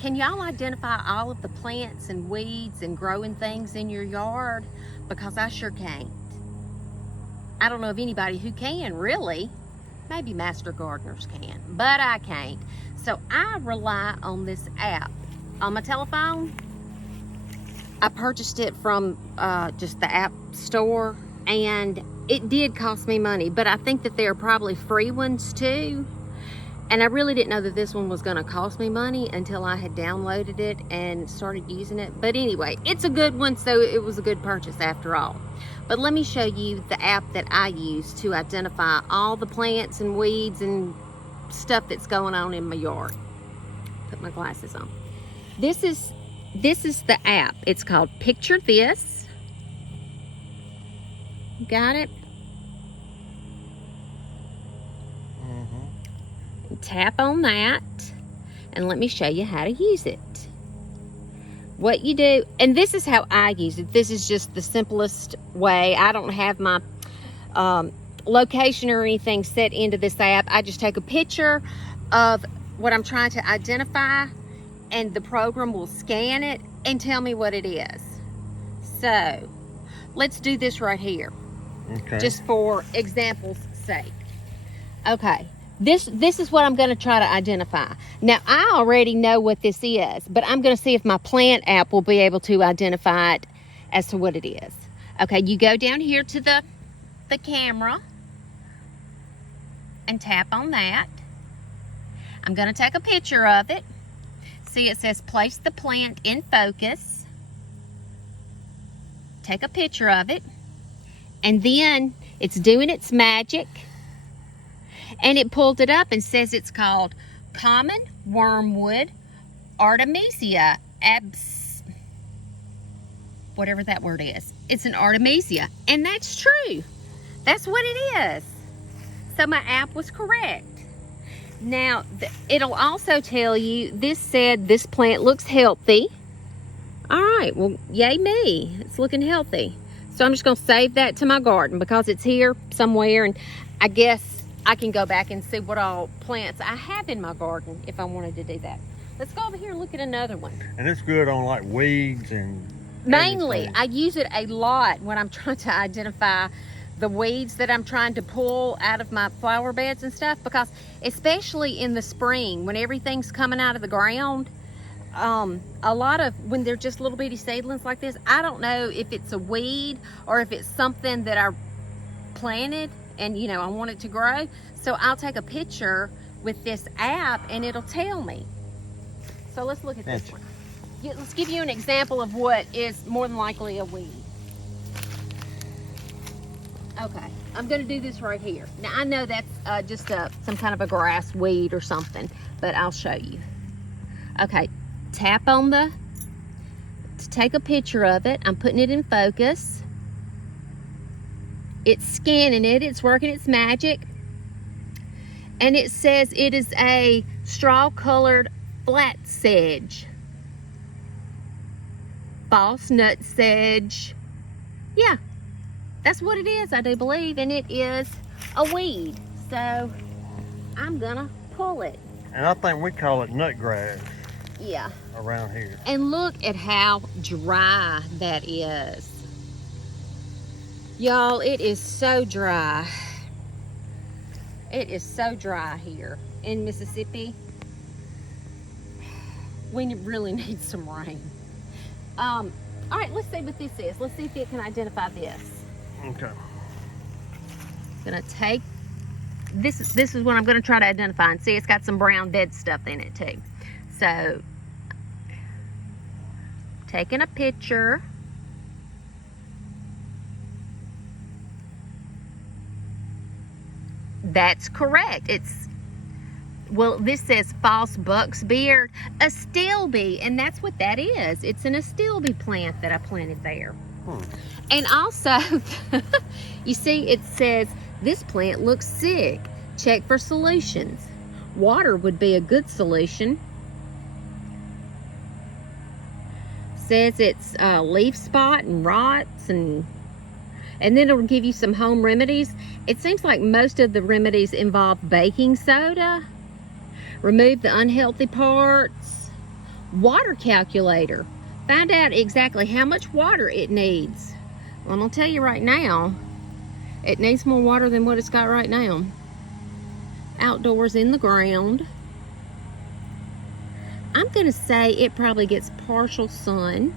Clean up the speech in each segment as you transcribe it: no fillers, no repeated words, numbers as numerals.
Can y'all identify all of the plants and weeds and growing things in your yard? Because I sure can't. I don't know of anybody who can, really. Maybe master gardeners can, but I can't. So I rely on this app on my telephone. I purchased it from just the app store, and it did cost me money, but I think that there are probably free ones too. And I really didn't know that this one was going to cost me money until I had downloaded it and started using it. But anyway, it's a good one, so it was a good purchase after all. But let me show you the app that I use to identify all the plants and weeds and stuff that's going on in my yard. Put my glasses on. This is the app. It's called Picture This. Got it? Tap on that, and let me show you how to use it. What you do, and this is how I use it. This is just the simplest way. I don't have my location or anything set into this app. I just take a picture of what I'm trying to identify, and the program will scan it and tell me what it is. So let's do this right here. Okay. Just for example's sake. Okay. This is what I'm going to try to identify. Now, I already know what this is, but I'm going to see if my plant app will be able to identify it as to what it is. Okay, you go down here to the camera and tap on that. I'm going to take a picture of it. See, it says place the plant in focus. Take a picture of it. And then it's doing its magic. And it pulled it up and says it's called Common Wormwood Artemisia whatever that word is. It's an Artemisia, and that's true. That's what it is. So my app was correct. Now, it'll also tell you, this said this plant looks healthy. All right, well, yay me. It's looking healthy. So I'm just going to save that to my garden because it's here somewhere, and I guess I can go back and see what all plants I have in my garden if I wanted to do that. Let's go over here and look at another one. And it's good on like weeds and Mainly, everything. I use it a lot when I'm trying to identify the weeds that I'm trying to pull out of my flower beds and stuff, because especially in the spring when everything's coming out of the ground, a lot of when they're just little bitty seedlings like this, I don't know if it's a weed or if it's something that I planted and you know I want it to grow. So I'll take a picture with this app and it'll tell me. So let's look at this one. Let's give you an example of what is more than likely a weed. Okay, I'm going to do this right here. Now I know that's just some kind of a grass weed or something, but I'll show you. Okay, tap on to take a picture of it. I'm putting it in focus. It's scanning it, it's working its magic. And it says it is a straw-colored flat sedge. False nut sedge. Yeah, that's what it is, I do believe, and it is a weed. So I'm gonna pull it. And I think we call it nutgrass. Yeah. Around here. And look at how dry that is. Y'all, it is so dry. It is so dry here in Mississippi. We really need some rain. All right, let's see what this is. Let's see if it can identify this. Okay. Gonna take this is what I'm gonna try to identify, and see it's got some brown dead stuff in it too. So taking a picture. That's correct. Well, this says false buck's beard, astilbe, and that's what that is. It's an astilbe plant that I planted there. And also, you see, it says this plant looks sick. Check for solutions. Water would be a good solution. Says it's leaf spot and rots, and then it'll give you some home remedies. It seems like most of the remedies involve baking soda. Remove the unhealthy parts. water calculator. Find out exactly how much water it needs. Well, I'm gonna tell you right now, it needs more water than what it's got right now. Outdoors in the ground. I'm gonna say it probably gets partial sun.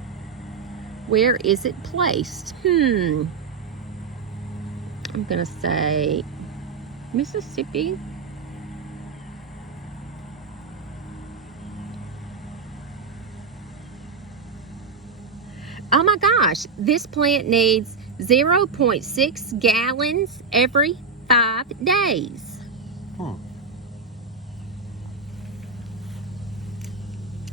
Where is it placed? I'm gonna say Mississippi. Oh my gosh, this plant needs 0.6 gallons every 5 days.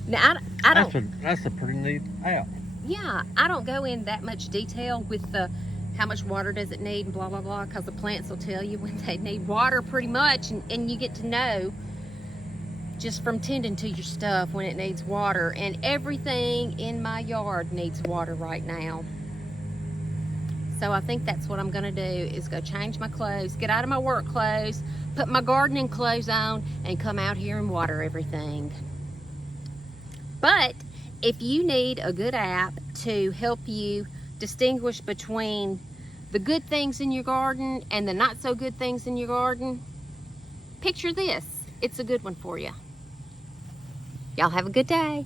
Now, I don't... That's a pretty neat app. Yeah, I don't go in that much detail with the how much water does it need and blah, blah, blah, because the plants will tell you when they need water pretty much, and you get to know just from tending to your stuff when it needs water. And everything in my yard needs water right now. So I think that's what I'm gonna do, is go change my clothes, get out of my work clothes, put my gardening clothes on, and come out here and water everything. But if you need a good app to help you distinguish between the good things in your garden and the not so good things in your garden, picture this. It's a good one for you. Y'all have a good day.